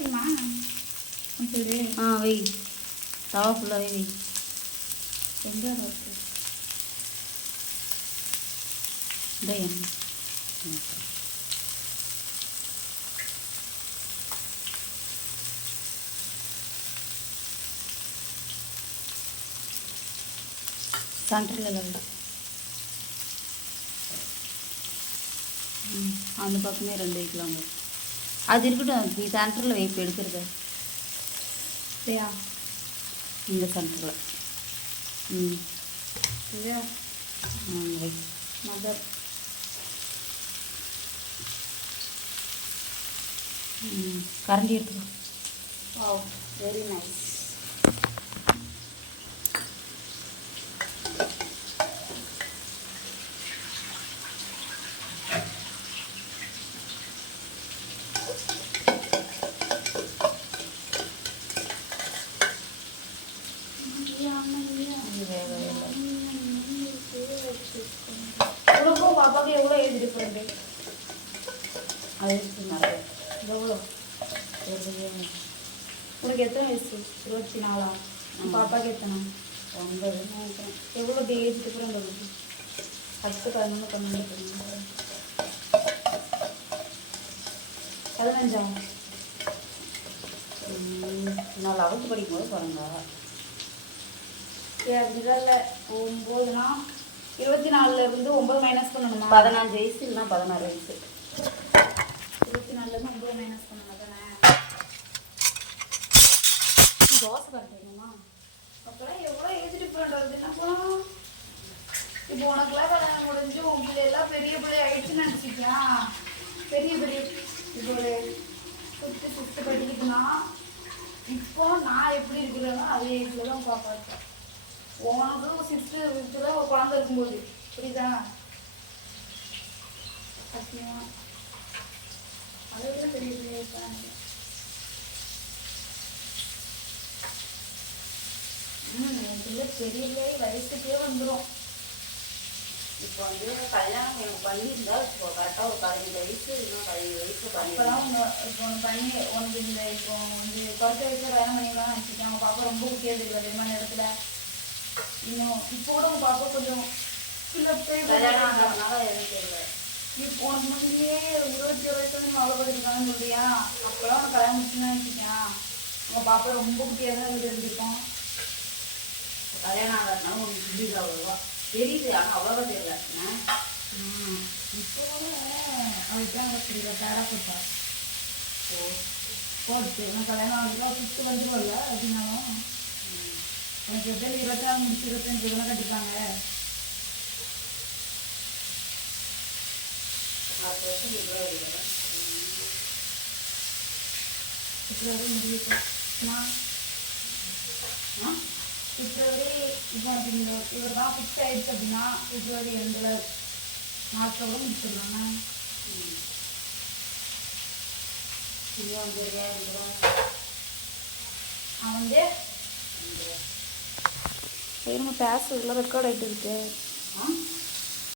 வைக்கணுமா? சரி. வை. தவா ஃபுல்லாகவே வை. எங்கே இருக்கு? இந்த எண்ணெய் சென்டரில் வை. அந்த பக்கமே 2 வைக்கலாம். அது இருக்கட்டும். நீ சென்டரில் வை. இப்போ எடுக்கிறது சரியா? இந்த சென்டரில். சரியா? வை. மதர். கரண்டி எடுத்துக்கோ. Wow, very nice. உனக்கும் பாப்பாவுக்கு எவ்வளோ ஏஜ் டிஃப்ரெண்ட்டு? அது நிறைய. எவ்வளோ? உனக்கு எத்தனை வயசு? 24. பாப்பாவுக்கு எத்தனை? 9. எவ்வளோ ஏஜ் டிஃப்ரெண்ட் வருது? 10, 11, 12, 15. நான் 11th படிக்கும்போது பிறந்தா. அப்படிதான் இல்லை. 9னா 24லேருந்து 9 மைனஸ் பண்ணணுமா? 15 வயசு இல்லைன்னா 16 வயசு. 24லேருந்து 9 மைனஸ் பண்ணணும் தானே? தோசை பண்ணுறீங்கம்மா. அப்போலாம் எவ்வளோ ஏஜ் டிஃப்ரெண்ட் வருது? என்னப்பா இப்போ உனக்குலாம் கல்யாணம் முடிஞ்சு உன் பிள்ளையெல்லாம் பெரிய பிள்ளை ஆயிடுச்சுன்னு நினச்சிக்கலாம். பெரிய இப்போ ஒரு 5th 6th படிக்குதுன்னா இப்போ நான் எப்படி இருக்கிறேனோ அதே ஏஜில் தான் பாப்பா இருக்கேன். உனக்கும் 6th 5th ஒரு குழந்தை இருக்கும்போது புரியுதா? சத்தியமா அதை விட பெரிய பிள்ளையா இருக்காங்க. என் பிள்ளை பெரிய பிள்ளை வயசுக்கே வந்துடும். இப்போ கல்யாணம் எனக்கு பண்ணியிருந்தா இப்போ கரெக்டாக ஒரு 15 வயசு இன்னும் 15 வயசு அப்போலாம் இப்போ ஒன்று பண்ணி உனக்கு இந்த இப்போ குறைச்ச வயசுல கல்யாணம் பண்ணிக்கலாம்னு நினச்சிக்கேன். அவங்க பாப்பா ரொம்ப குட்டியாக தெரியல தெரியுமா இடத்துல. இன்னும் இப்போ கூட உங்கள் பாப்பா கொஞ்சம் கல்யாணம் ஆகிறதுனால எதுவும் தெரியல. இப்போ உனக்கு முன்னாடியே 21 வயசு வந்து அவ்வளோப்பட்டிருக்காங்கன்னு சொல்றியா? அப்போலாம் உனக்கு கல்யாணம் முடிச்சுன்னு நினச்சிக்கேன். உங்கள் பாப்பா ரொம்ப குட்டியாக தான் தெரிஞ்சிருக்கோம். கல்யாணம் ஆகிறதுனால உங்களுக்கு தெரியுது, அவ்வளோவா தெரியுது. ஆனால் அவ்வளோவா தெரியல. இப்போ அவளுக்கு தான் எனக்கு தெரியல. பேரா போட்டா போச்சு. உனக்கு கல்யாணம் ஆகுதுல 5th வந்துடுவல்ல. அப்படின்னாலும் எனக்கு எப்படி 24 முடிச்சு 25 தான் கட்டிப்பாங்க. 10 வருஷம் பிப்ரவரி முடியுது. பிப்ரவரி இப்போ இந்த இவர் தான் ஃபிக்ஸ் ஆகிடுச்சு அப்படின்னா பிப்ரவரி எண்டில் மார்ச்சோட முடிச்சிடலாங்க. அவன் பேசுறதுல ரெக்கார்ட் ஆகிட்டு இருக்கு.